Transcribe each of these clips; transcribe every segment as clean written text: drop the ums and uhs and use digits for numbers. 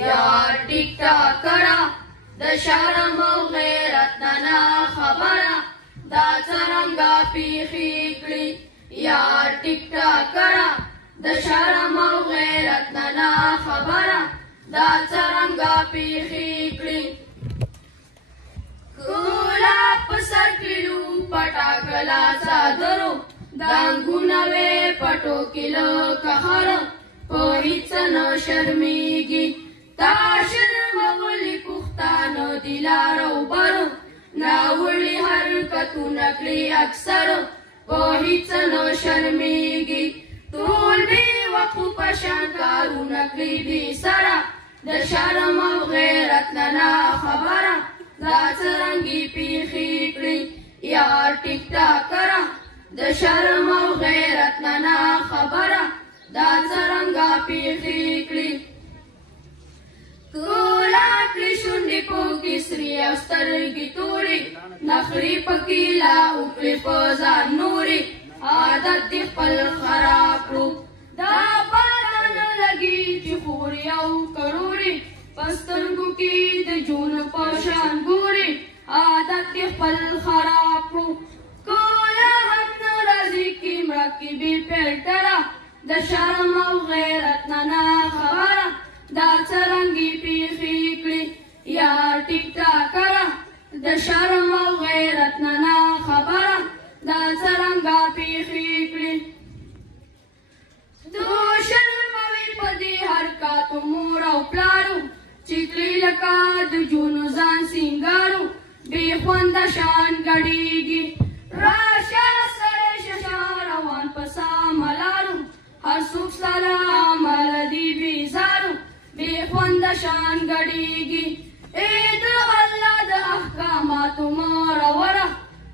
یار ټیک ټاک کړه د شرم او غیرت نه خبره دا څرنګه پیښې کړي یار ټیک ټاک کړه د شرم او غیرت نه خبره دا څرنګه پیښې کړي کولا په سر کړو پټاکلا څادرو دانګونه وې پټو کلو قهر په هیڅ نه شرمېږي تا شرمولي پښتانه دي لارو برو ناوړي حرکتونه کړي اکثر په هیڅ نه شرمېږي ټول بې وقوفه شان کارونه کړي دي سره د شرم او غیرت نه خبره دا څرنګې پیښې کړي یار ټیک ټاک کړه د شرم او غیرت نه خبره دا څرنګه پیښې کړي کولا کړي شونډې په کسري او سترګې تورې نخرې پکې لا وکړې په ځان نورې عادت دې خپل خراب کړو دا پته نه لګي چې خورې او کړورې په سترګو کې د جون په شان ګورې عادت دې خپل خراب کړو کولا هم نه راځي کې مړکې بې فلټره د شرم او غیرت نه خبره دا څرنګې پیښې کړي یار ټیک ټاک کړه د شرم او غیرت نه خبره دا څرنګه پیښې کړي تو شرموي په دې حرکاتو مور او پلارو چې تلې لکه د جونو ځان سینګارو بې خونده شان ګډېږي راشه سړی ششه روان په سامه لارو هر څوک سره عمل دي بیزارو بې خونده شان ګډېږي ای د الله د احکاماتو موروره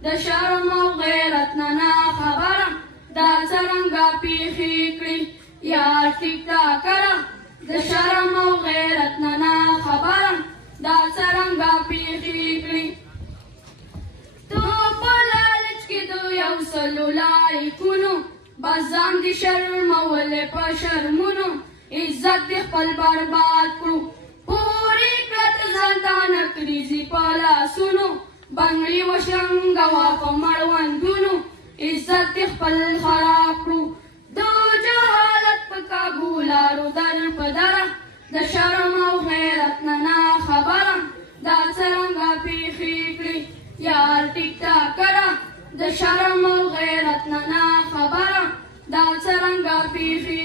د شرم او غیرت نه خبره دا څرنګه پیښې کړي یار ټیک ټاک کړه د شرم او غیرت نه خبره دا څرنګه پیښې کړي تو په لالچ کې د یو سلو لایکونو بس ځان دې شرمولې په شرمونو عزت دې خپل برباد کړو پورې کړه ته ځان ته نکریزي په لاسونو بنګړي وشرنګوه په مړوندونو عزت دې خپل خراب کړو د جهالت په کابو لارو در په دره د شرم او غیرت نه خبره دا څرنګه پیښې کړي یار ټیک ټاک کړه د شرم او غیرت نه خبره دا څرنګه پیښې